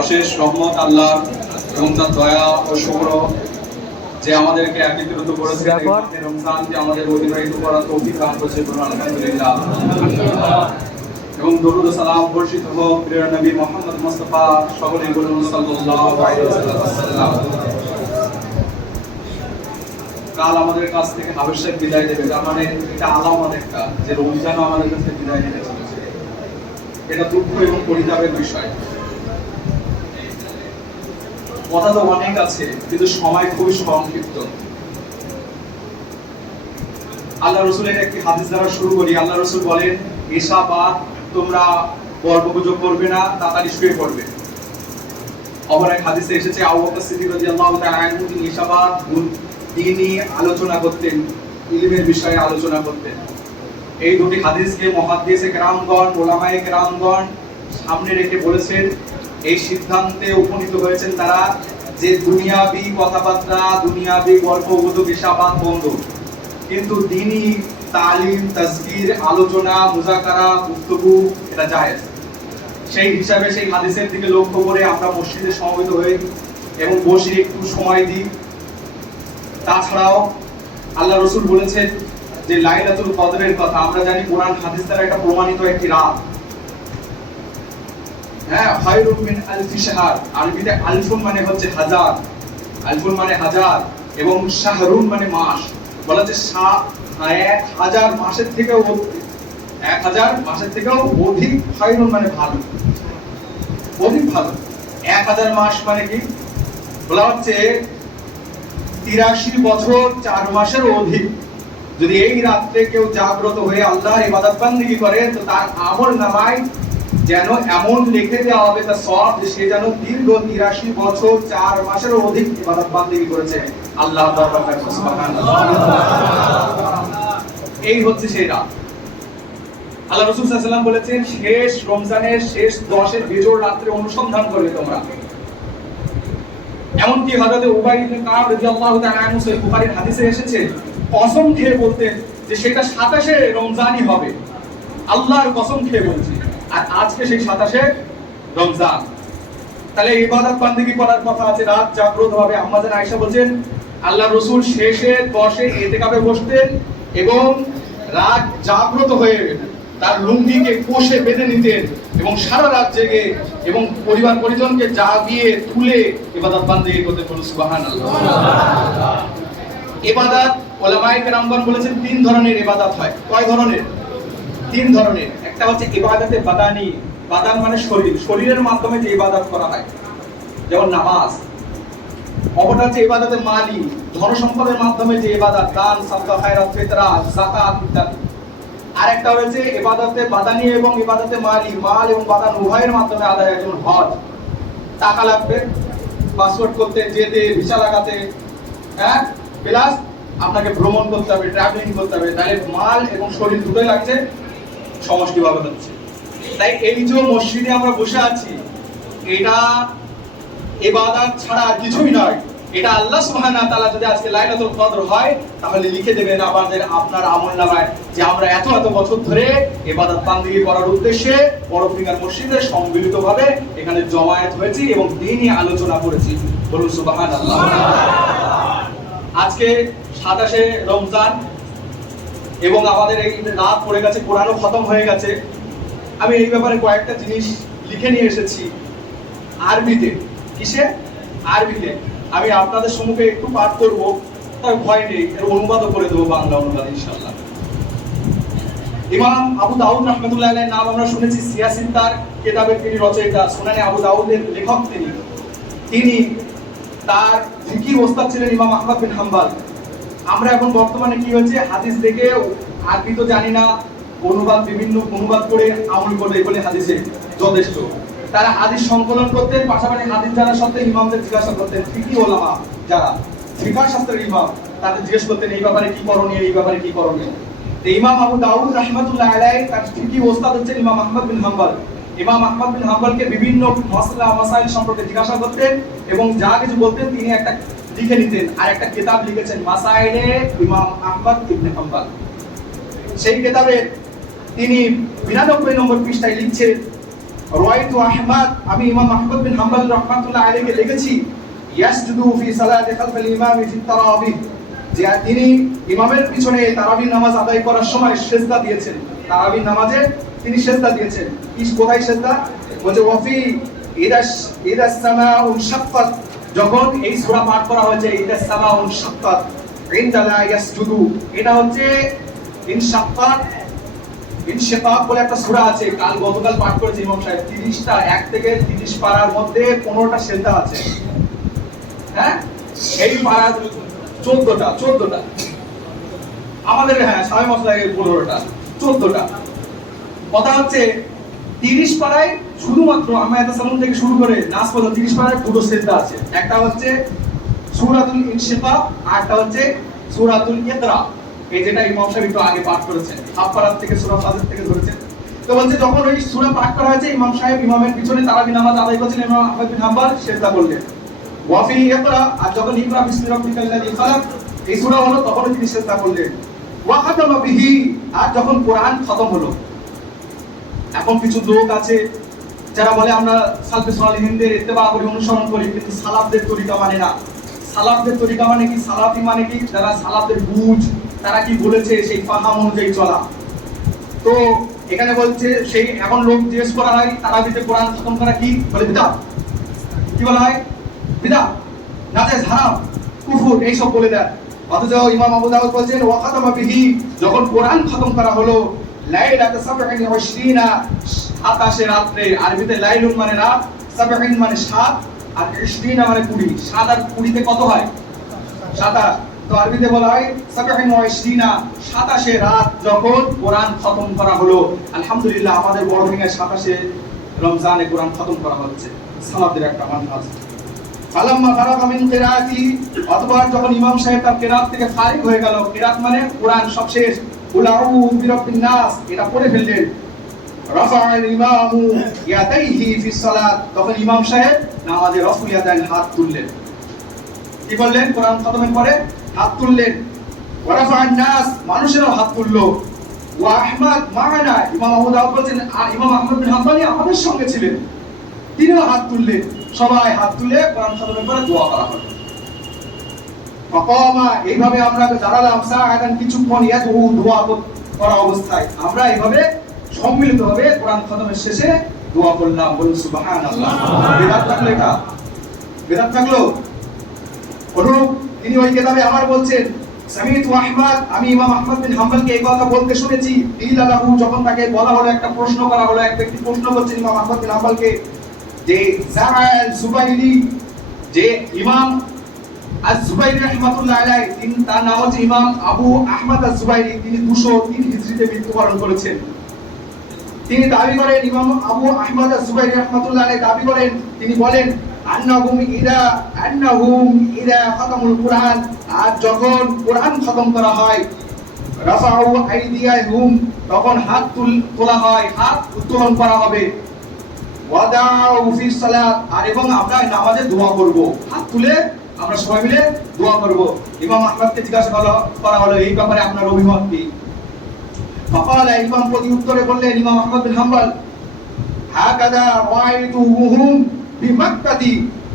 অশেষ রহমত আল্লাহ এবং তার দয়া ও শুক্র যে আমাদেরকে একত্রিত করেছে রমজান যে আমাদের অতিবাহিত করার তৌফিক দান করেছে আলহামদুলিল্লাহ। এবং দরুদ সালাম বর্ষিত হোক প্রিয় নবী মোহাম্মদ মুস্তাফা সকলেই বলুন সাল্লাল্লাহু আলাইহি ওয়াসাল্লাম। কাল আমাদের কাছ থেকে আবশ্যক বিদায় দেবে তার মানে এটা আলামত একটা যে রমজানও আমাদের কাছে বিদায় নিতে চলেছে। এটা দুঃখ এবং পরিতাপের বিষয়। কথা তো অনেক আছে, কিন্তু সময় খুবই সংক্ষিপ্ত। আল্লাহ রসুলের একটি হাদিস দ্বারা শুরু করি। আল্লাহ রসুল বলেন, এসা বাদ তোমরা গর্বগুজব করবে না, তাড়াতাড়ি শুয়ে পড়বে। এক হাদিসে এসেছে সিদ্দিক রাদিয়াল্লাহু তাআলা আনহু, তিনি তিনি আলোচনা করতেন, ইলমের বিষয়ে আলোচনা করতেন। এই দুটি হাদিসকে মুহাদ্দিসে কেরামগণ, ওলামায়ে কেরামগণ সামনে রেখে বলেছেন এই সিদ্ধান্তে উপনীত হয়েছেন তারা যে দুনিয়াবি কথাবার্তা, দুনিয়াবি গল্পগুজব ইশাবাত বন্ধ। কিন্তু দিনই তালিম, তাজকির, আলোচনা, মুজাকারা গুফতগু এটা জায়েজ। সেই হিসাবে সেই হাদিসের দিকে লক্ষ্য করে আমরা মসজিদে সমবেত হই এবং বসে একটু সময় দিই। তাছাড়াও আল্লাহ রসুল বলেছেন যে লাইলাতুল কদরের কথা, আমরা জানি কোরআন হাদিস দ্বারা এটা প্রমাণিত একটি রাত। হ্যাঁ মিন আরবিতে আলফুন মানে হচ্ছে হাজার। আলফুন মানে হাজার এবং শাহরুন মানে মাস। বলা সা- এক হাজার মাসের থেকেও এক হাজার মাসের থেকেও অধিক মানে ভালো। অধিক ভালো। এক হাজার মাস মানে কি? বলা হচ্ছে তিরাশি বছর চার মাসের অধিক। যদি এই রাত্রে কেউ জাগ্রত হয়ে আল্লাহর ইবাদত বান্দিগি করে, তো তার আমল নামায় যেন এমন লিখে দেওয়া হবে তার সব সে যেন দীর্ঘ তিরাশি বছর চার মাসেরও অধিক ইবাদত বান্দিগি করেছে। আল্লাহ এই হচ্ছে সেই রাত। আল্লাহ রসুল সাল্লাম বলেছেন, শেষ রমজানের শেষ দশের রাত্রে অনুসন্ধান করবে তোমরা। এমনকি হযরত উবাই ইবনে কাব তাআলা আনহু সহিহ বুখারীর হাদিসে এসেছে, কসম খেয়ে বলতেন যে সেটা 27 রমজানই হবে। আল্লাহর কসম খেয়ে বলছি। আর আজকে সেই 27 এ রমজান। তাহলে ইবাদত বান্দেগি করার কথা আছে, রাত জাগ্রত ভাবে আম্মাজান আয়েশা বলছেন, আল্লাহ রসুল শেষে দশে এতেকাবে বসতেন এবং রাত জাগ্রত হয়ে তার লুঙ্গিকে কোষে বেঁধে নিতেন এবং সারা রাত জেগে এবং পরিবার পরিজনকে জাগিয়ে তুলে ইবাদত বান্দেগি করতে বলুন, সুবহানাল্লাহ। ইবাদত ওলামায়ে কেরামগণ বলেছেন, তিন ধরনের ইবাদত হয়। কয় ধরনের? তিন ধরনের। একটা হচ্ছে ইবাদতে বাদানি, বাদান মানে শরীর। শরীরের মাধ্যমে যে ইবাদত করা হয়, যেমন নামাজ। অপরটা হচ্ছে ইবাদতে মালি ধন সম্পদের মাধ্যমে যে ইবাদত, দান, সাদকা, খায়রাত, ফিতরা, যাকাত ইত্যাদি। আর একটা হচ্ছে ইবাদতে বাদানি এবং ইবাদতে মালি, মাল এবং বাদান উভয়ের মাধ্যমে আদায় যেমন হজ। টাকা লাগবে, পাসপোর্ট করতে, যেতে, ভিসা লাগাতে হ্যাঁ? প্লাস আপনাকে ভ্রমণ করতে হবে ট্রাভেলিং করতে হবে, তাহলে মাল এবং শরীর দুটোই লাগছে। সমষ্টিভাবে হচ্ছে? তাই এই যে মসজিদে আমরা বসে আছি, এটা ইবাদত ছাড়া আর কিছুই নয়। এটা আল্লাহ সুবহানাহু ওয়া তাআলা যদি আজকে লাইলাতুল কদর হয়, তাহলে লিখে দেবেন আমাদের, আপনার আমলনামায় যে আমরা এত এত বছর ধরে ইবাদত বান্দিগি করার উদ্দেশ্যে বড় ফিঙ্গার মসজিদে সম্মিলিতভাবে এখানে জমায়েত হয়েছি এবং দিনই আলোচনা করেছি। বলুন সুবহানাল্লাহ। আজকে সাতাশে রমজান এবং আমাদের এই রাত পড়ে গেছে কোরআনও খতম হয়ে গেছে। আমি এই ব্যাপারে কয়েকটা জিনিস লিখে নিয়ে এসেছি। আরবিতে। কিসে? আরবিতে। আমি আপনাদের সম্মুখে একটু পাঠ করব তাই ভয় নেই। এর অনুবাদও করে দেবো বাংলা অনুবাদ, ইনশাআল্লাহ। ইমাম আবু দাউদ রহমতুল্লাহ নাম আমরা শুনেছি, সিয়াসিন তার কেতাবের তিনি রচয়িতা, সুনানে আবু দাউদের লেখক তিনি। তিনি তার ফিকি ওস্তাদ ছিলেন ইমাম আহমদ বিন হাম্বাল। আমরা এখন বর্তমানে কি হচ্ছে হাদিস দেখে আরবি তো জানি না, অনুবাদ, বিভিন্ন অনুবাদ করে আমল করে বলে হাদিসে যথেষ্ট। তারা হাদিস সংকলন করতেন, পাশাপাশি হাদিস জানা সত্ত্বে ইমামদের জিজ্ঞাসা করতেন, ফিকি ওলামা যারা? ফিকা শাস্ত্রের ইমাম তাদের জিজ্ঞেস করতেন, এই ব্যাপারে কি করণীয়, এই ব্যাপারে কি করণীয়? ইমাম আবু দাউদ রহমাতুল্লাহ আলাইহি তার ফিকি ওস্তাদ হচ্ছেন ইমাম আহমদ বিন হাম্বল। ইমাম আহমদ বিন হাম্বলকে বিভিন্ন মশলা মাসাইল সম্পর্কে জিজ্ঞাসা করতেন এবং যা কিছু বলতেন, তিনি একটা লিখে নিতেন। আর একটা কিতাব লিখেছেন মাসাইলে ইমাম আহমদ ইবনে হাম্বল। সেই কিতাবে তিনি বিরানব্বই নম্বর পৃষ্ঠায় লিখছেন রাইতু আহমদ, আমি ইমাম আহমদ বিন হাম্বল রাহমাতুল্লাহ আলাইহি লিখেছি, ইয়াসজুদু ফি সালাতি খালফাল ইমাম ফি তারাবিহ যে তিনি ইমামের পিছনে তারাবির নামাজ আদায় করার সময় সেজদা দিয়েছেন। তারাবির নামাজে তিনি সেজদা দিয়েছেন। কি কোথায় সেজদা? বলছে ওয়াফি ইদাস ইদাস সামাউন শাক্কাত যখন এই সূরা পাঠ করা হয়েছে ইদাস সামাউন শাক্কাত ইনদালা ইয়াসজুদু এটা হচ্ছে ইনশাক্কাত ইনশিকাক বলে একটা সূরা আছে। কাল গতকাল পাঠ করেছে ইমাম সাহেব। 30টা এক থেকে 30 পারার মধ্যে 15টা সেজদা আছে। হ্যাঁ? এই পারা 14টা 14টা আমাদের হ্যাঁ সাড়ে মশলা পনেরোটা চোদ্দটা। কথা হচ্ছে, তিরিশ পাড়ায় শুধুমাত্র আমরা এত থেকে শুরু করে নাচ পর্যন্ত তিরিশ পাড়ায় দুটো সেজদা আছে। একটা হচ্ছে সুরাতুল ইনশিকাক আর একটা হচ্ছে সুরাতুল ইকরা। এই যেটা ইমাম সাহেব একটু আগে পাঠ করেছেন। হাফ পাড়ার থেকে, সূরা ফাজিল থেকে ধরেছেন। তো বলছে, যখন ওই সুরা পাঠ করা হয়েছে, ইমাম সাহেব ইমামের পিছনে তারাবি নামাজ আদায় করছিলেন ইমাম আহমদ বিন হাম্বল সেজদা করলেন। ওয়াফি ইকরা, আর যখন ইকরা, বিসমি রাব্বিকাল লাযী খালাক, এই সূরা হলো তখন তিনি সেজদা করলেন। ওয়া বিহি, আর যখন কোরআন খতম হলো, এখন কিছু লোক আছে যারা বলে আমরা সালফে সালেহিনদের ইত্তেবা করি, অনুসরণ করি, কিন্তু সালাফদের তরিকা মানে না। সালাফদের তরিকা মানে কি? সালাফি মানে কি? যারা সালাফদের বুঝ, তারা কি বলেছে? সেই ফাহাম অনুযায়ী চলা। তো এখানে বলছে, সেই এখন লোক জিজ্ঞেস করা হয় তারা দিতে কোরআন খতম করা কি? বলে বিদা কি বলা হয়? বিদা নাজায়েজ হারাম, কুফুর, এইসব বলে দেয়। অথচ ইমাম আবু দাউদ বলছেন, ওয়া খাতামা বিহি, যখন কোরআন খতম করা হলো, লাইলাত ইশরিনা সাতাশে রাত্রে আরবিতে লাইলুন মানে রাত, সাবঈন মানে সাত, আর ইশরিনা মানে কুড়ি। সাত আর কুড়িতে কত হয়? সাতাশ। তো আরবিতে বলা হয় সাবঈন ওয়া ইশরিনা সাতাশে রাত যখন কোরআন খতম করা হলো। আলহামদুলিল্লাহ, আমাদের বড় ভেঙে সাতাশে রমজানে কোরআন খতম করা হচ্ছে। সালাদের একটা মানহাজ। ফালাম্মা ফারাগা মিন কিরাআতি যখন ইমাম সাহেব তার কিরাত থেকে ফারিগ হয়ে গেল, কিরাত মানে কোরআন সব শেষ আউযু বিরাব্বিন নাস, এটা পড়ে ফেললেন। তখন ইমাম সাহেব হাত তুললেন। কি কোরআন খতমের পরে হাত তুললেন। নাস হাত তুললো। আমাদের সঙ্গে ছিলেন। তিনিও হাত তুললেন। সবাই হাত তুলে কোরআন খতমের পরে দোয়া করা হলো। এইভাবে আমরা সাআদান কিছুক্ষণ ইয়াদউ দোয়া করা অবস্থায়। আমরা এইভাবে সম্মিলিতভাবে কোরআন খতমের শেষে দোয়া করলাম বলুন সুবহানাল্লাহ। বেদাত থাকল এটা? বেদাত থাকল? অনুরূপ তিনি ওই কিতাবে আমার বলছেন সামিত আহমদ আমি ইমাম আহমদ বিন হাম্বলকে এই কথা বলতে শুনেছি। ইলালাহু যখন তাকে বলা হলো একটা প্রশ্ন করা হলো এক ব্যক্তি প্রশ্ন করছেন ইমাম আহমদ বিন হাম্বলকে যে জামাল জুবাইরি যে ইমাম আজ জুবাইরি রহমাতুল্লাহ আলাইহি তিনি তার নাম হচ্ছে ইমাম আবু আহমদ আজ জুবাইরি তিনি 203 হিজরিতে মৃত্যুবরণ করেছেন। তিনি দাবি করেন, ইমাম আবু আহমদ জুবাইরি রহমাতুল্লাহ দাবি করেন, তিনি বলেন, আন্নাহুম ইদা আন্নাহুম ইদা খতমুল কুরআন। আর যখন কোরআন খতম করা হয়, রাফাউ আইদিয়াহুম, তখন হাত তুল হয়, হাত উত্তোলন করা হবে। ওয়াদাউ ফি সালাত। আর এবং আমরা নামাজে দোয়া করব। হাত তুলে আমরা সবাই মিলে দোয়া করব। ইমাম আহমদকে জিজ্ঞাসা করা হলো, এই ব্যাপারে আপনার অভিমত কি? ফাকালা ইমাম প্রতি উত্তরে বললেন, ইমাম আহমদ বিন হাম্বল, হাকাদা রাআইতুহুম বিমাক্কাতি,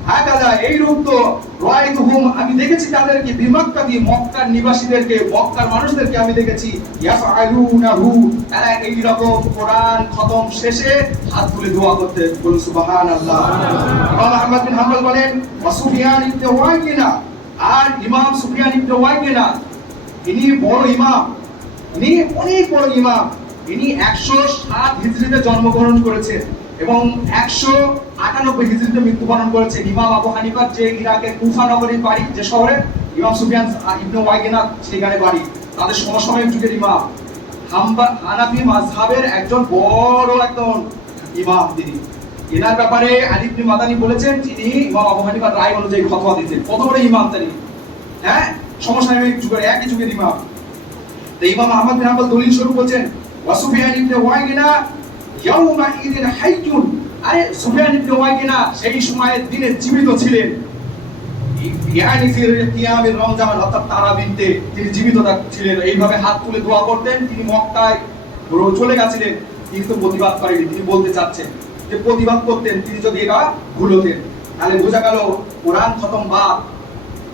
হাকাদা এই রূপ তো রাআইতুহুম আমি দেখেছি তাদেরকে বিমাক্কাতি, মক্কার নিবাসীদেরকে, মক্কার মানুষদেরকে আমি দেখেছি। ইয়াফআলুনাহু, তারা এই রকম কোরআন খতম শেষে হাত তুলে দোয়া করতে বলুন সুবহানাল্লাহ। ইমাম আহমদ বিন হাম্বল বলেন, ওয়া সুফিয়ান ইবনে ওয়াইনা আর ইমাম সুফিয়ান ইবনে ওয়াইনা ইনি বড় ইমাম। ইনি অনেক বড় ইমাম। ইনি একশো সাত হিজড়িতে জন্মগ্রহণ করেছেন এবং একশো আটানব্বই হিজড়িতে মৃত্যুবরণ করেছেন ইমাম আবু হানিফার যে ইরাকের কুফা নগরীর বাড়ি, যে শহরে, ইমাম সুফিয়ান ইবনে ওয়াইগেনা সেখানে বাড়ি। তাদের সমসাময়িক যুগের ইমাম। হাম্বা, হানাফি মাযহাবের একজন বড় একজন ইমাম তিনি। এনার ব্যাপারে আলিবনি মাদানি বলেছেন যিনি ইমাম আবু হানিফার রায় অনুযায়ী ফতোয়া দিতেন। কত বড় ইমাম তিনি? হ্যাঁ? সমসাময়িক যুগের একই যুগের ইমাম। তো ইমাম আহমদ দলিল ইবনে ইয়াউমা ইদিন হাইয়ুন আরে, সুফিয়ান ইবনে সেই সময়ের দিনে জীবিত ছিলেন। ইয়ানি ফির কিয়ামের রমজান, অর্থাৎ তিনি জীবিত ছিলেন। এইভাবে হাত তুলে দোয়া করতেন, তিনি মক্কায় চলে গেছিলেন। কিন্তু প্রতিবাদ করেনি তিনি বলতে চাচ্ছেন যে প্রতিবাদ করতেন, তিনি যদি এটা ভুল হতেন, তাহলে বোঝা গেল কোরআন খতম বা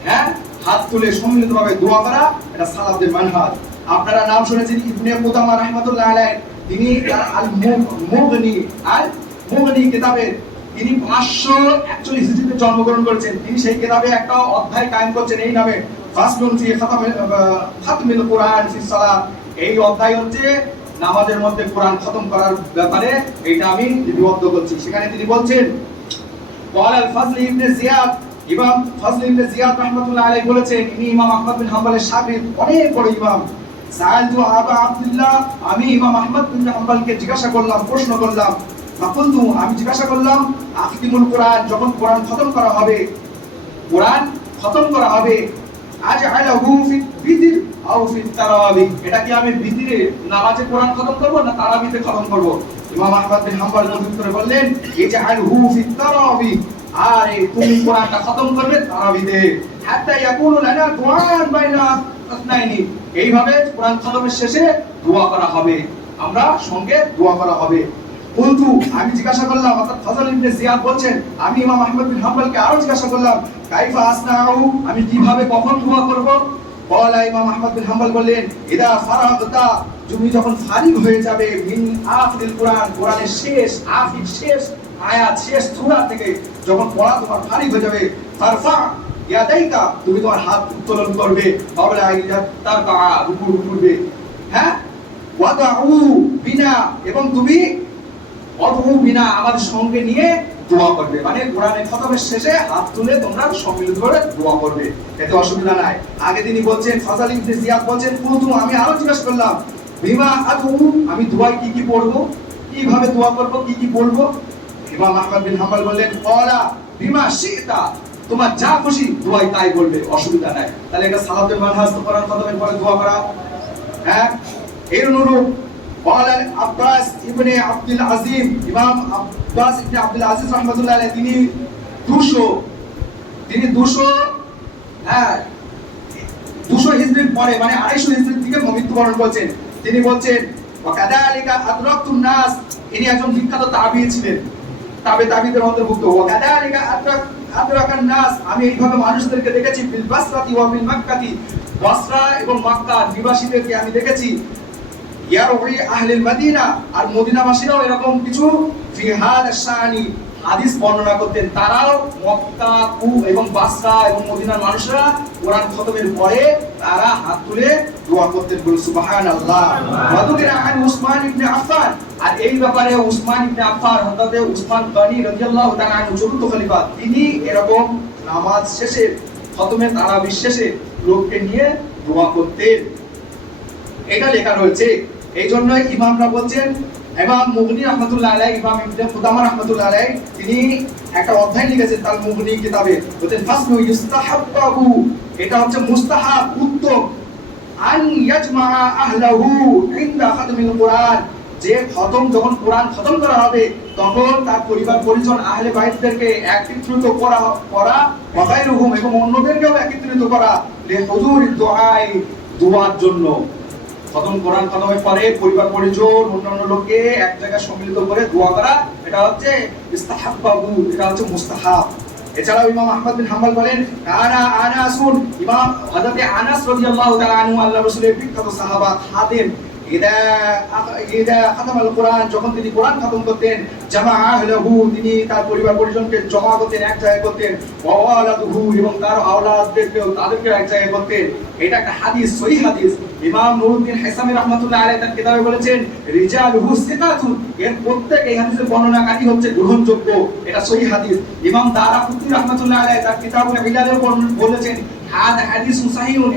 হ্যাঁ? হাত তুলে সম্মিলিতভাবে দোয়া করা, এটা সালাফদের মানহাজ। আপনারা নাম শুনেছেন ইবনে কুদামা রাহমাতুল্লাহ আলাইহি তিনি তার আল মুগনি আল মুগনি কিতাবের তিনি পাঁচশো একচল্লিশ হিজরিতে জন্মগ্রহণ করেছেন তিনি সেই কিতাবে একটা অধ্যায় কায়েম করছেন এই নামে ফাসলুন ফি খাতামিল খাতমিল কোরআন ফি সালাত এই অধ্যায় হচ্ছে নামাজের মধ্যে কোরআন খতম করার ব্যাপারে এটা আমি লিপিবদ্ধ করছি সেখানে তিনি বলছেন قال الفضل ابن زياد ইমাম ফজল ইবনে জিয়াদ রাহমাতুল্লাহ আলাইহি বলেছেন ইনি ইমাম আহমদ বিন হাম্বলের শাগির্দ অনেক বড় ইমাম সাআলতু আবা আব্দুল্লাহ, আমি ইমাম আহমদ বিন হাম্বলকে জিজ্ঞাসা করলাম, প্রশ্ন করলাম ফাকুলতু আমি জিজ্ঞাসা করলাম আখতিমুল কোরআন যখন কোরআন খতম করা হবে, কোরআন খতম করা হবে আজ আলাহু ফি বিদির আও ফি এটা কি আমি বিদিরে নামাজে কোরআন খতম করব না তারাবিতে খতম করব? ইমাম আহমদ বিন হাম্বল করে বললেন এই যে আলহু ফি তারাবি। আরে, তুমি কোরআনটা খতম করবে তারাবিতে। হাত্তা ইয়াকুলু লানা দুআন বাইনা আসনাইনি এইভাবে কোরআন খতমের শেষে দোয়া করা হবে। আমরা সঙ্গে দোয়া করা হবে। বন্ধু আমি জিজ্ঞাসা করলাম, অর্থাৎ ফজল ইবনে জিয়াদ বলছেন, আমি ইমাম আহমদ বিন হাম্বলকে আরও জিজ্ঞাসা করলাম, কাইফা আসনাউ, আমি কীভাবে কখন দোয়া করব? বলা ইমাম আহমদ বিন হাম্বল বললেন, ইদা ফারাগতা, তুমি যখন ফারিগ হয়ে যাবে, মিন আখিরিল কোরআন, কোরআনের শেষ, আখির শেষ, আয়াত শেষ সূরা থেকে যখন পড়া তোমার ফারিগ হয়ে যাবে, ফারফা। ইয়াদাইকা, তুমি তোমার হাত উত্তোলন করবে তার হ্যাঁ? ওয়াদাউ বিনা, এবং তুমি অদহু বিনা সঙ্গে নিয়ে দোয়া করবে। মানে কোরআনের খতমের শেষে হাত তুলে তোমরা সম্মিলিত করে দোয়া করবে। এতে অসুবিধা নাই। আগে তিনি বলছেন, ফাজাল ইবনে জিয়াদ বলছেন কুনতু আমি আরও জিজ্ঞেস করলাম, বিমা আদু আমি দোয়ায় কি কি পড়ব? কীভাবে দোয়া করব? কি কি বলব? ইমাম আহমদ বিন হাম্বল বললেন, কলা বিমা শিতা তোমার যা খুশি দোয়াই তাই বলবে, অসুবিধা নাই। তাহলে এটা সালাতের মানহাজ তো করার কথা বলে দোয়া করা। হ্যাঁ? এর অনুরূপ বলেন আব্বাস ইবনে আব্দুল আজিম, ইমাম আব্বাস ইবনে আব্দুল আজিজ রহমতুল্লাহ আলাইহি, তিনি 200 তিনি 200 হ্যাঁ 200 হিজরির পরে মানে 250 হিজরির দিকে মৃত্যুবরণ করেছেন। তিনি বলছেন, ওয়াকাদালিকা আদরাকুন নাস ইনি একজন বিখ্যাত তাবি ছিলেন। তাবে তাবিদের অন্তর্ভুক্ত। ওয়াকাদালিকা আদরাক আদরাকান নাস আমি এইভাবে মানুষদেরকে দেখেছি, বিল বাসরাতি ওয়া বিল মাক্কাতি। বাসরা এবং মক্কা নিবাসীদেরকে আমি দেখেছি। ইয়ারউই আহলিল মদিনা আর মদিনাবাসীরাও এরকম কিছু ফিহাল শানি হাদিস বর্ণনা করতেন, তারাও মক্কা কু এবং বাসরা এবং মদিনার মানুষরা কোরআন খতমের পরে তারা হাত তুলে দোয়া করতেন বলে সুবহানাল্লাহ। ওয়াদুকের আন উসমান ইবনে আফফান। আর এই ব্যাপারে উসমান ইবনে আফফান হযরতে উসমান গনি রাদিয়াল্লাহু তাআলা চতুর্থ খলিফা, তিনি এরকম নামাজ শেষে, খতমে তারাবি শেষে লোককে নিয়ে দোয়া করতেন। এটা লেখা রয়েছে এই জন্য ইমামরা বলছেন ইমাম মুগনি রহমতুল্লাহ আলাই ইমাম ইবনে কুদামা রহমতুল্লাহ আলাই তিনি একটা অধ্যায় লিখেছেন তার মুগনি কিতাবে। বলছেন, ফাসলু এটা হচ্ছে মুস্তাহাব, উত্তম। আন ইয়াজমা আহলাহু ইনদা খাতমিল কোরআন যে খতম, যখন কোরআন খতম করা হবে, তখন তার পরিবার পরিজন আহলে বাইতদেরকে একত্রিত করা করা ওয়াগাইরুহুম এবং অন্যদেরকেও একত্রিত করা, লে হুজুর দোয়াই, দোয়ার জন্য। খতম কোরআন খতমের পরে পরিবার পরিজন, অন্যান্য লোককে এক জায়গায় সম্মিলিত করে দোয়া করা, এটা হচ্ছে ইস্তাহাব্বাহু, এটা হচ্ছে মুস্তাহাব। এছাড়াও ইমাম আহমদ বিন বলেন, কানা আনাসুন ইমাম হযরত আনাস রাদিয়াল্লাহু তাআলা আনহু রাসূলের বিখ্যাত সাহাবা যখন তিনি কোরআন খতম করতেন, জামা তিনি তার পরিবার পরিজনকে জমা করতেন, এক জায়গায় করতেন ওয়ালাদুহু এবং তার আওলাদদেরকেও তাদেরকে এক জায়গায় করতেন। এটা একটা হাদিস সহিহ হাদিস। ইমাম নুরুদ্দিন হাসামি রাহমাতুল্লাহ আলাইহি তার কিতাবে বলেছেন, রিজালুহু সিকাতুন এর প্রত্যেক এই হাদিসের বর্ণনাকারী হচ্ছে গ্রহণযোগ্য। এটা সহিহ হাদিস। ইমাম রাহমাতুল্লাহ আলাইহি তার বলেছেন, হাদ হাদিস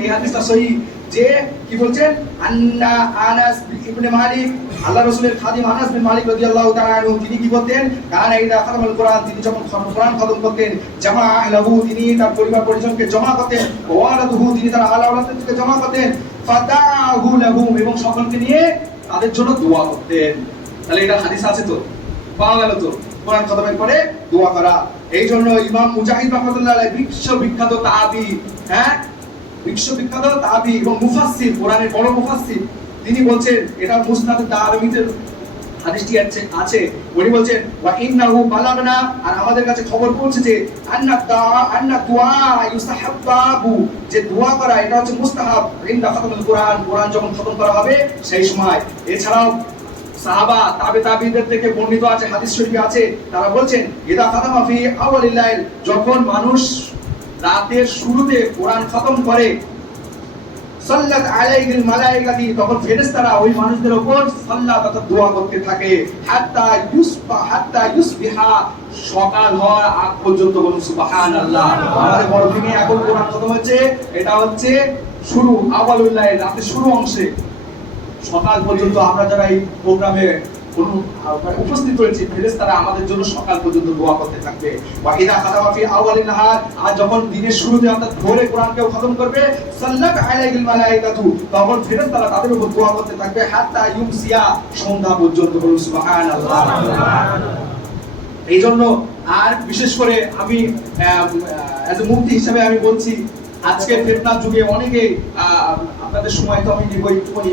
এই হাদিসটা সহিহ যে কি বলছেন আন্না আনাস ইবনে মালিক আল্লাহ রাসূলের খাদিম আনাস বিন মালিক রাদিয়াল্লাহু তাআলা আনহু, তিনি কি বলতেন কানা ইদা কোরআন তিনি যখন কোরআন খতম করতেন জামা আহলাহু তিনি তার পরিবার পরিজনকে জমা করতেন, ওয়ালাদুহু তিনি তার আওলাদকে জমা করতেন ফাদাহু এবং সকলকে নিয়ে তাদের জন্য দোয়া করতেন। তাহলে এটা হাদিস আছে তো? পাওয়া গেল তো? কোরআন খতমের পরে দোয়া করা। এই জন্য ইমাম মুজাহিদ রহমতুল্লাহ বিশ্ববিখ্যাত বিশ্ব তাবি হ্যাঁ? বিশ্ববিখ্যাত তাবি এবং মুফাসসির, কোরআনের বড় মুফাসসির, তিনি বলছেন, এটা মুসনাদ দারমিতে হাদিসটি আছে আছে। উনি বলছেন, ওয়া ইন্নাহু বালাগনা। আর আমাদের কাছে খবর পৌঁছে যে, আন্না আন্না যে দোয়া করা, এটা হচ্ছে মুস্তাহাব। ইনদা খতমুল কোরআন কোরআন যখন খতম করা হবে, সেই সময়। এছাড়াও সাহাবা, তাবে তাবিদের থেকে বর্ণিত আছে, হাদিস আছে, তারা বলছেন, ইদা খাতামা ফি আউয়ালিল লাইল যখন মানুষ রাতের শুরুতে কোরআন খতম করে আলাইহিল মালায়েকাতি তখন ফেরেশতারা ওই মানুষদের উপর অর্থাৎ দোয়া করতে থাকে। হাত্তা ইউসফা, হাত্তা ইউসবিহা সকাল হওয়ার আগ পর্যন্ত বলুন, সুবহানাল্লাহ। আমাদের বড় দিনে এখন কোরআন খতম হচ্ছে এটা হচ্ছে শুরু আওয়ালুল্লাহ রাতে শুরু অংশে। সকাল পর্যন্ত আমরা যারা এই প্রোগ্রামে উপস্থিত হয়েছি ফেরেশতারা আমাদের জন্য সকাল পর্যন্ত দোয়া করতে থাকবে। ওয়াহিদা খাতামা ফি আউয়ালিন নাহার, আর যখন দিনের শুরুতে অর্থাৎ ভোরে কোরআনকে খতম করবে আলাইহিল তখন ফেরেশতারা তাদের উপর দোয়া করতে থাকবে, হাত্তা ইউমসিয়া, সন্ধ্যা পর্যন্ত বলুন, সুবহানাল্লাহ। এই জন্য আর বিশেষ করে আমি অ্যাজ এ মুক্তি হিসাবে আমি বলছি, আজকে ফেতনার যুগে অনেকে আপনাদের সময় তো আমি দিব একটুখানি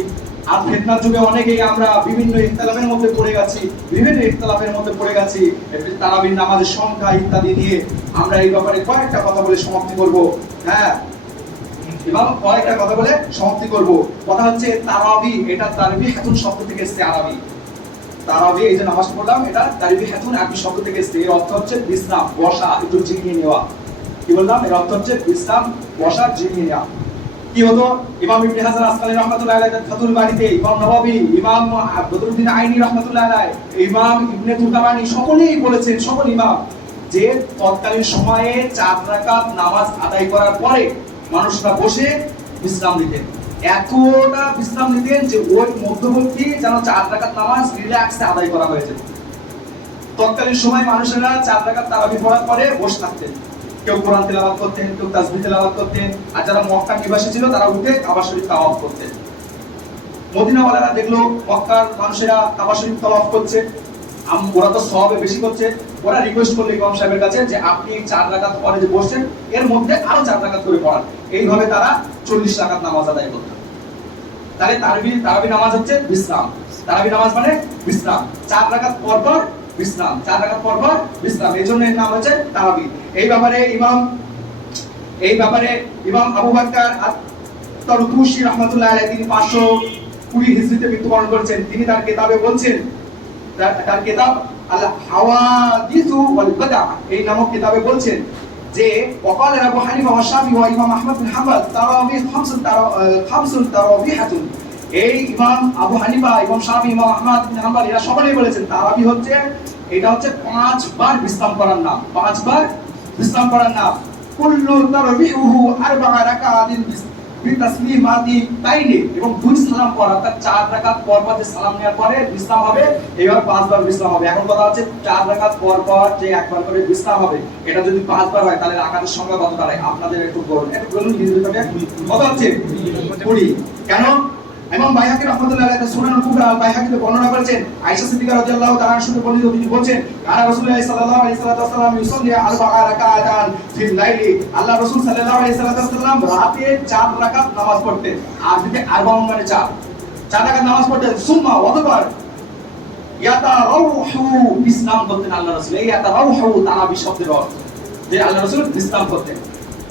আর ফেতনার যুগে অনেকেই আমরা বিভিন্ন ইখতালাফের মধ্যে পড়ে গেছি, বিভিন্ন ইখতালাফের মধ্যে পড়ে গেছি। তারাবির নামাজের সংখ্যা ইত্যাদি নিয়ে আমরা এই ব্যাপারে কয়েকটা কথা বলে সমাপ্তি করব। হ্যাঁ কয়েকটা কথা বলে সমাপ্তি করব। কথা হচ্ছে তারাবি, এটা তারবি হাতুন শব্দ থেকে এসেছে আরবি। তারাবি, এই যে নামাজ পড়লাম, এটা শব্দ থেকে এসেছে। এর অর্থ হচ্ছে বিশ্রাম, বসা, একটু জিরিয়ে নেওয়া। কি বললাম? এর অর্থ হচ্ছে বিশ্রাম, বসা জিরিয়ে নেওয়া। কি হতো? ইমাম ইবনে হাসান আসকালী রাহমাতুল্লাহ ফাতুল বাড়িতে ইমাম ইমাম বদরুদ্দিন আইনি রাহমাতুল্লাহ আলাইহি, ইমাম ইবনে তুকামানি সকলেই বলেছেন, সকল ইমাম, যে তৎকালীন সময়ে চার রাকাত নামাজ আদায় করার পরে মানুষরা বসে বিশ্রাম নিতেন। এতটা বিশ্রাম নিতেন যে ওই মধ্যবর্তী যেন চার রাকাত নামাজ রিল্যাক্সে আদায় করা হয়েছে। তৎকালীন সময় মানুষেরা চার রাকাত তারাবি পড়ার পরে বসে থাকতেন। কেউ কোরআন তেলাওয়াত করতেন, কেউ তাসবিহ তেলাওয়াত করতেন, আর যারা মক্কা নিবাসী ছিল, তারা উঠে কাবা শরীফ তাওয়াফ করতেন। মদিনাওয়ালারা দেখল, মক্কার মানুষেরা কাবা শরীফ তাওয়াফ করছে। ওরা তো সবে বেশি করছে। ওরা রিকোয়েস্ট করল ইমাম সাহেবের কাছে যে, আপনি চার রাকাত পরে যে বসছেন, এর মধ্যে আরও চার রাকাত করে পড়ান। এইভাবে তারা চল্লিশ রাকাত নামাজ আদায় করতেন তাহলে তারবি, তারাবি নামাজ হচ্ছে বিশ্রাম। তারাবি নামাজ মানে বিশ্রাম। চার রাকাত পর পর বিশ্রাম চার রাকাত পর পর বিশ্রাম এই জন্য এর নাম হচ্ছে তারাবি এই ব্যাপারে ইমাম এই ব্যাপারে ইমাম আবু বাক্কার আত-তারতুশি রাহমাতুল্লাহ আলাইহি তিনি 520 হিজরিতে মৃত্যুবরণ করেছেন তিনি তার কিতাবে বলছেন তার তার কিতাব আল হাওয়াদিসু ওয়াল বাদা এই নামক কিতাবে বলছেন যে وقال ابو حنيفه والشافعي وامام احمد بن حنبل تراويح خمس ترا- خمس تراويحة এই ইমাম আবু হানিফা, ইমাম শাফি, ইমাম আহমদ হাম্বল, এরা সকলেই বলেছেন তারাবি হচ্ছে, এটা হচ্ছে পাঁচবার বিশ্রাম করার নাম। পাঁচবার বিশ্রাম করার নাম। কুল্লু তারবিহুহু আরবা'a রাকাতিন বিতাসলিমাতি তাইনি এবং দুই সালাম পর, অর্থাৎ চার রাকাত পর পর যে সালাম নেওয়ার পরে বিশ্রাম হবে, এবার পাঁচবার বিশ্রাম হবে। এখন কথা হচ্ছে চার রাকাত পর পর যে একবার করে বিশ্রাম হবে, এটা যদি পাঁচবার হয়, তাহলে রাকাতের সংখ্যা কত দাঁড়ায় আপনাদের একটু বলুন। একটু বলুন কত হচ্ছে? কুড়ি। কেন? ইমাম বাইহাকি রাহমাতুল্লাহ আলাইহি সুনানুল কুবরা বাইহাকিতে বর্ণনা করেছেন, আয়েশা সিদ্দিকা রাদিয়াল্লাহু তাআলা শুনে বর্ণিত তিনি বলেন কানা রাসূলুল্লাহ সাল্লাল্লাহু আলাইহি ওয়াসাল্লাম ইউসাল্লি আরবা'a রাকাতান ফিল লাইলি। আল্লাহ রাসূল সাল্লাল্লাহু আলাইহি ওয়াসাল্লাম রাতে চার রাকাত নামাজ পড়তেন, আর দিতে আরবাউন মানে চার চার রাকাত নামাজ পড়তেন, সুম্মা অতঃপর ইয়াতারাউহু বিশ্রাম করতেন আল্লাহ রাসূল, এই ইয়াতারাউহু তারাবি শব্দের অর্থ, যে আল্লাহ রাসূল বিশ্রাম করতেন।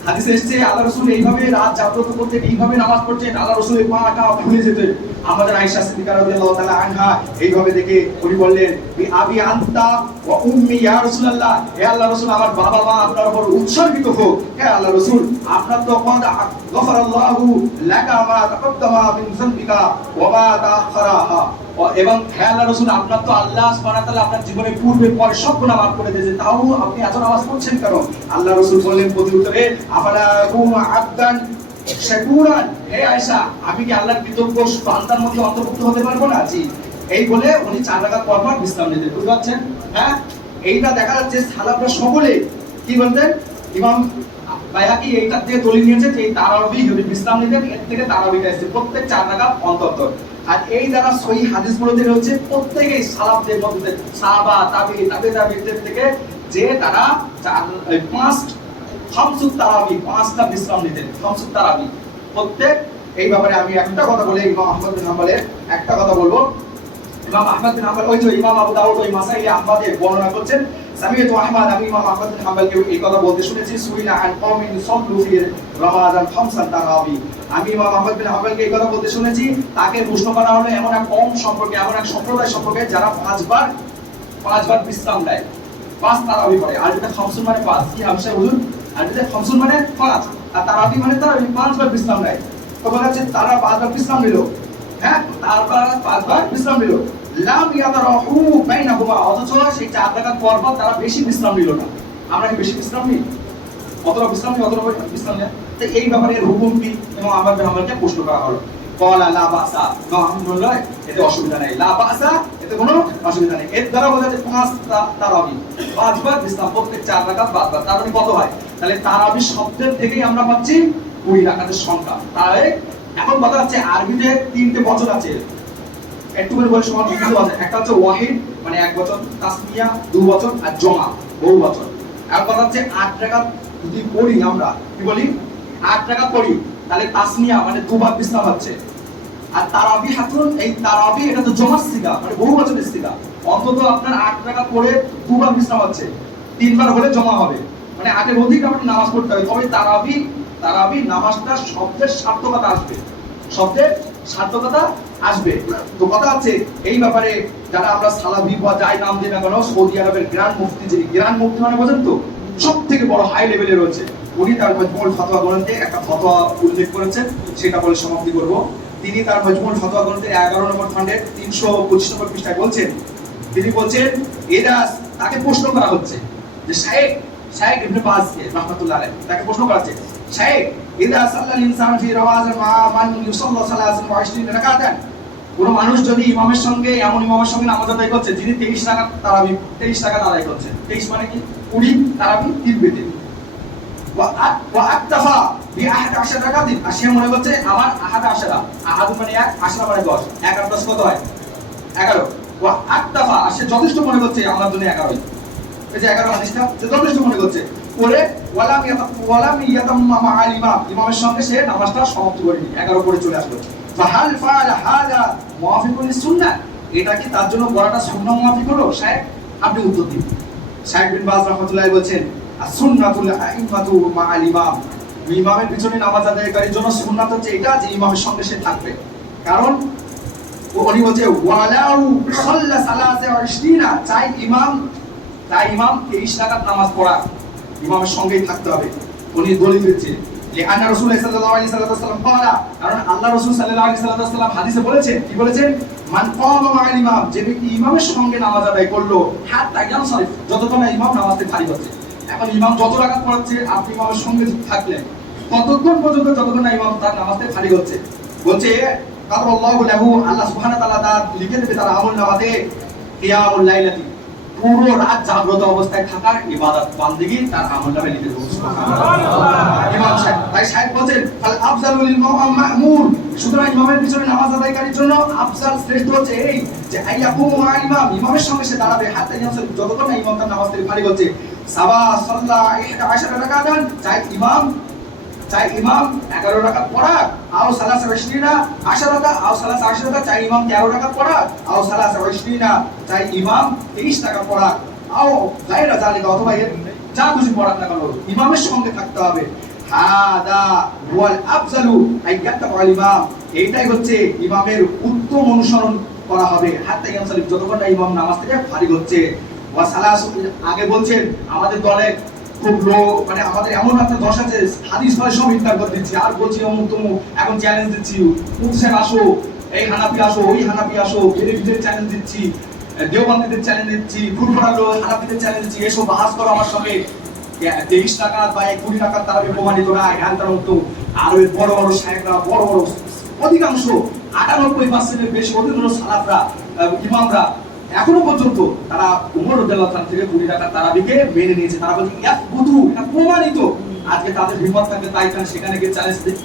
হাদিসে এসছে, আল্লাহ রসুল এইভাবে রাত জাগ্রত করতেন, এইভাবে নামাজ পড়ছেন আল্লাহ রসুল পা পাটা ভুলে যেতেন। আমাদের আয়েশা সিদ্দিকা রাদিয়াল্লাহু তাআলা আনহা এইভাবে দেখে উনি বললেন বি আবি আনতা ওয়া উম্মি ইয়া রাসূলুল্লাহ। হে আল্লাহ রাসূল, আমার বাবা মা আপনার উপর উৎসর্গিত হোক। হে আল্লাহ রাসূল, আপনার তো কদ গফরাল্লাহু লাকা মা তাকাদ্দামা মিন যানবিকা ওয়া মা তাআখারাহা। এবং হে আল্লাহ রসুল, আপনার তো আল্লাহ সুবহানাহু আপনার জীবনে পূর্বে পরে সব গুনাহ মাফ করে দিয়েছে তাও আপনি এত নামাজ পড়ছেন কেন? আল্লাহ রসুল বললেন প্রতি উত্তরে আফালা আবদান শাকুরান হে আয়েশা, আমি কি আল্লাহর কৃতজ্ঞ বান্দার মধ্যে অন্তর্ভুক্ত হতে পারব না? জি, এই বলে উনি চার রাকাত পর পর বিশ্রাম নিতেন বুঝতে পারছেন হ্যাঁ এইটা দেখা যাচ্ছে সালাফরা সকলে, কি বলতেন? ইমাম বাইহাকি এইটার থেকে দলিল নিয়েছে যে এই তারাবি বিশ্রাম নিতেন, এর থেকে তারাবিটা এসেছে প্রত্যেক চার রাকাত অন্তর অন্তর। আর এই যারা সহি হাদিসগুলোতে রয়েছে প্রত্যেকেই সালাফদের মধ্যে, সাহাবা তাবি তাবে তাবিদের থেকে যে তারা পাঁচ খামসুত তারাবি পাঁচটা বিশ্রাম নিতেন খামসুত তারাবি। প্রত্যেক, এই ব্যাপারে আমি একটা কথা বলে ইমাম আহমদ বিন একটা কথা বলব। ইমাম আহমদ বিন ওই যে ইমাম আবু দাউদ, ওই আহমদে বর্ণনা করছেন আমি ইমাম আহমদ বিন এই কথা বলতে শুনেছি সুইলা আন কওমিন তারাবি। আমি ইমাম আহমদ বিন এই কথা বলতে শুনেছি, তাকে প্রশ্ন করা হলো, এমন এক কম সম্পর্কে, এমন এক সম্প্রদায় সম্পর্কে যারা পাঁচবার পাঁচবার বিশ্রাম দেয় পাঁচ তারাবি করে আর যেটা খামসুন মানে পাঁচ। কি হামসা হুজুর? আর যেটা খামসুন মানে পাঁচ আর তারাবি মানে তারাবি পাঁচবার বিশ্রাম নেয়। তো বলা হচ্ছে তারা পাঁচবার বিশ্রাম নিল। হ্যাঁ তারপর পাঁচবার বিশ্রাম নিল। লাম ইয়াদারাহু বাইনাহুমা, অথচ সেই চার রাকাত পর পর তারা বেশি বিশ্রাম নিল না। আমরা কি বেশি বিশ্রাম নিই? অতটা বিশ্রাম নিই, অতটা বিশ্রাম নেই। তো এই ব্যাপারে হুকুম কি? এবং আমার আমাকে প্রশ্ন করা হলো। কলা লা বাসা আমি বলল এতে অসুবিধা নেই। লা বাসা, এতে কোনো অসুবিধা নেই। এর দ্বারা বোঝা যায় পাঁচ তারাবি। পাঁচবার বিশ্রাম, প্রত্যেক চার রাকাত পাঁচবার তার মানে কত হয়? তাহলে তারাবি শব্দের থেকেই আমরা পাচ্ছি কুড়ি রাকাতের সংখ্যা। তাহলে এখন কথা হচ্ছে আরবিতে তিনটে বচন আছে। একটু করে বলে সমান আছে একটা হচ্ছে ওয়াহিদ মানে এক বচন তাসমিয়া দু বচন আর জমা, বহু বচন আর কথা হচ্ছে আট টাকা যদি পড়ি আমরা, কি বলি? আট টাকা পড়ি, তাহলে তাসমিয়া মানে দুবার বিশ্রাম হচ্ছে। আর তারাবি হাতুন, এই তারাবি, এটা তো জমার সিগা মানে বহু বচনের সিগা। অন্তত আপনার আট টাকা পড়ে দুবার বিশ্রাম হচ্ছে। তিনবার হলে জমা হবে। মানে আগের অধিক আপনার নামাজ পড়তে হবে তবে তারাবি তারাবি নামাজটা শব্দের সার্থকতা আসবে। শব্দের সার্থকতা আসবে। তো কথা হচ্ছে, এই ব্যাপারে যারা আমরা সালাবি বা যাই নাম দিই না কেন, সৌদি আরবের গ্র্যান্ড মুফতি যিনি গ্র্যান্ড মুফতি মানে বোঝেন তো সব থেকে বড় হাই লেভেলে রয়েছে। উনি তার মজমুল ফতোয়া গ্রন্থে একটা ফতোয়া উল্লেখ করেছেন, সেটা বলে সমাপ্তি করব। তিনি তার মজমুল ফতোয়া গ্রন্থের এগারো নম্বর খণ্ডের তিনশো পঁচিশ নম্বর পৃষ্ঠায় বলছেন, তিনি বলছেন এরা তাকে প্রশ্ন করা হচ্ছে যে শাহেক ইবনে রহমাতুল্লাহ আলাইহি, তাকে প্রশ্ন করা ইদা সাল্লাল ইনসান ফি রাওয়াজিন মা মান সালাসান ওয়া 20 রাকাতান। মানুষ যদি ইমামের সঙ্গে, এমন ইমামের সঙ্গে নামাজ আদায় করছে, যিনি 23 রাকাত তারাবি 23 রাকাত আদায় করছেন 23 মানে কি? 20 তারাবি, তিন বেতে ওয়া আ- ওয়া আকতাফা বি আহাদ আশার আর সে মনে করছে, আমার আহাদ আশারা। আহাদ মানে এক, আশরা মানে 10 এক আর 10 কত হয়? 11 ওয়া আকতাফা, আর সে যথেষ্ট মনে করছে, আমার জন্য 11 এই 11 হাদিসটা মনে করছে ইমামের সে নামাজটা সমাপ্ত করেনি 11 পরে চলে আসলো। ফাহাল ফাআল হাদা মুওয়াফিকুন লিসুন্নাহ এটা কি তার জন্য পড়াটা সুন্নাহ মুওয়াফিক হলো? সাহেব আপনি মা আল ইমাম পিছনে নামাজ আদায়কারীর জন্য সুন্নাত হচ্ছে এটা যে ইমামের সঙ্গে সে থাকবে। কারণ উনি বলছে, ওয়ালাউ সাল্লা সালাসা চাই ইমাম চাই ইমাম 23 রাকাত নামাজ পড়া ইমামের সঙ্গেই থাকতে হবে। উনি দলিল দিচ্ছে লিআন রাসূল সাল্লাম কারণ আল্লাহ রাসূল সাল্লাল্লাহু আলাইহি সাল্লাম হাদিসে বলেছেন, কি বলেছেন? মান ইমাম যে ব্যক্তি ইমামের সঙ্গে নামাজ আদায় করল যতক্ষণ না ইমাম নামাজ ফারিগ হচ্ছে। এখন ইমাম যত রাকাত পড়াচ্ছে, আপনি ইমামের সঙ্গে থাকলেন, ততক্ষণ পর্যন্ত যতক্ষণ না ইমাম তার নামাজ ফারিগ হচ্ছে। বলছে কাদর আল্লাহু লাহু আল্লাহ সুবহানাহু ওয়া তাআলা লিখে দেবে তার আমল নামাতে, কিয়ামুল লাইলাতি পুরো রাত জাগ্রত অবস্থায় থাকার ইবাদত বান্দিগি তার আমল নামে লিখে তাই সাহেব আফজালু লিল মা'মুর সুতরাং ইমামের পিছনে নামাজ আদায়কারীর জন্য আফজাল শ্রেষ্ঠ হচ্ছে এই যে আইয়াকুমু মা ইমাম। ইমামের সঙ্গে সে দাঁড়াবে, হাতে ইয়ামসাল যতক্ষণ না ইমাম তার নামাজ থেকে সাবা সাল্লা 11 রাকাতান চাই ইমাম চাই ইমাম এগারো রাকাত পড়াক। আও সালাসা ওয়াশরিনা আশারাতা, আও সালাসা আশারাতা, চাই ইমাম তেরো রাকাত পড়াক। আও সালাসা ওয়াশরিনা চাই ইমাম তেইশ টাকা পড়াক। আও অথবা যা খুশি পড়াক না কেন, ইমামের সঙ্গে থাকতে হবে। হাদা ওয়াল আফজালু ইমাম। এইটাই হচ্ছে ইমামের উত্তম অনুসরণ করা হবে। সালিম যতক্ষণ না ইমাম নামাজ থেকে ফারিগ হচ্ছে। ওয়া সালাস, আগে বলছেন, আমাদের দলে মানে আমাদের এমন একটা হাদিস সব ইনকার করে দিচ্ছি। আর বলছি অমুক তমুক, এখন চ্যালেঞ্জ দিচ্ছি। আসো, এই হানাপি আসো, ওই হানাপি আসো চ্যালেঞ্জ দিচ্ছি চ্যালেঞ্জ দিচ্ছি হানাপিদের চ্যালেঞ্জ দিচ্ছি এসব বাহাস করো আমার সঙ্গে। তেইশ টাকা বা কুড়ি টাকার তারা প্রমাণিত না বড় বড় সাহেবরা, বড় বড় অধিকাংশ, আটানব্বই পার্সেন্টের বেশি অধিকাংশ সালাফরা ইমামরা এখনও পর্যন্ত তারা উমর রুদ্দাল্লাহ থেকে কুড়ি টাকার তারাবিকে মেনে নিয়েছে। তারা বলছে এক বুধু এটা প্রমাণিত। আজকে তাদের বিপদ থাকবে, তাই তারা সেখানে গিয়ে চ্যালেঞ্জ দেয়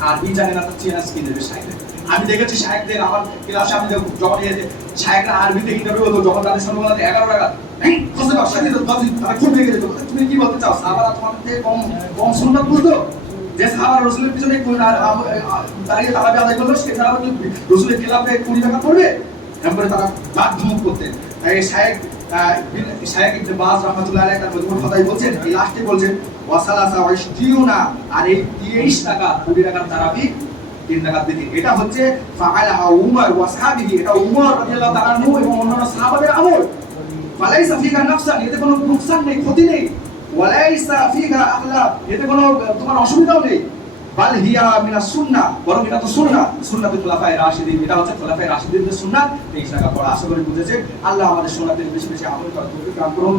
আর ই জানে না তার দেবে? আমি দেখেছি সাহেবদের আমার ক্লাসে আমি যখন- ইয়ে সাহেবরা আরবিতে ইন্টারভিউ হতো, যখন তাদের সঙ্গে বলতে এগারো টাকা তারা খুব যেত তুমি কি বলতে চাও? সাহাবারা তোমার থেকে কম কম সুন্নাত বুঝতো? যে সাহাবারা রসুলের পিছনে দাঁড়িয়ে তারাবি আদায় করল, সে সাহাবা রসুলের খেলাফে কুড়ি টাকা পড়বে? করে তারা ধমক করতেন। এই শায়েক ইবনে বাজ আলাইহি তার বলছেন, এই লাস্টে বলছেন, ওয়াসালাসা ওয়াইশতিউনা আর এই 23 টাকা 20 টাকার তারাবি, তিন রাকাত বিতির এটা হচ্ছে ফাআলাহা উমর ওয়া এটা উমর রাদিয়াল্লাহু তাআলা আনহু এবং অন্যান্য সাহাবাদের আমল। ফালাইসা নাফসান, এতে কোনো নুকসান নেই, ক্ষতি নেই। ওয়ালাইসা আখলা এতে কোনো, তোমার অসুবিধাও নেই। বাল হিয়া মিনা সুন্না বরং এটা তো সুন্না সুন্নাতে খোলাফায় রাশিদিন, এটা হচ্ছে খুলাফায়ে রাশিদিনদের সুন্না এই টাকা পড়া আশা করি বুঝেছে আল্লাহ আমাদের সুন্নাতের বেশি বেশি আমল করার তৌফিক দান করুন.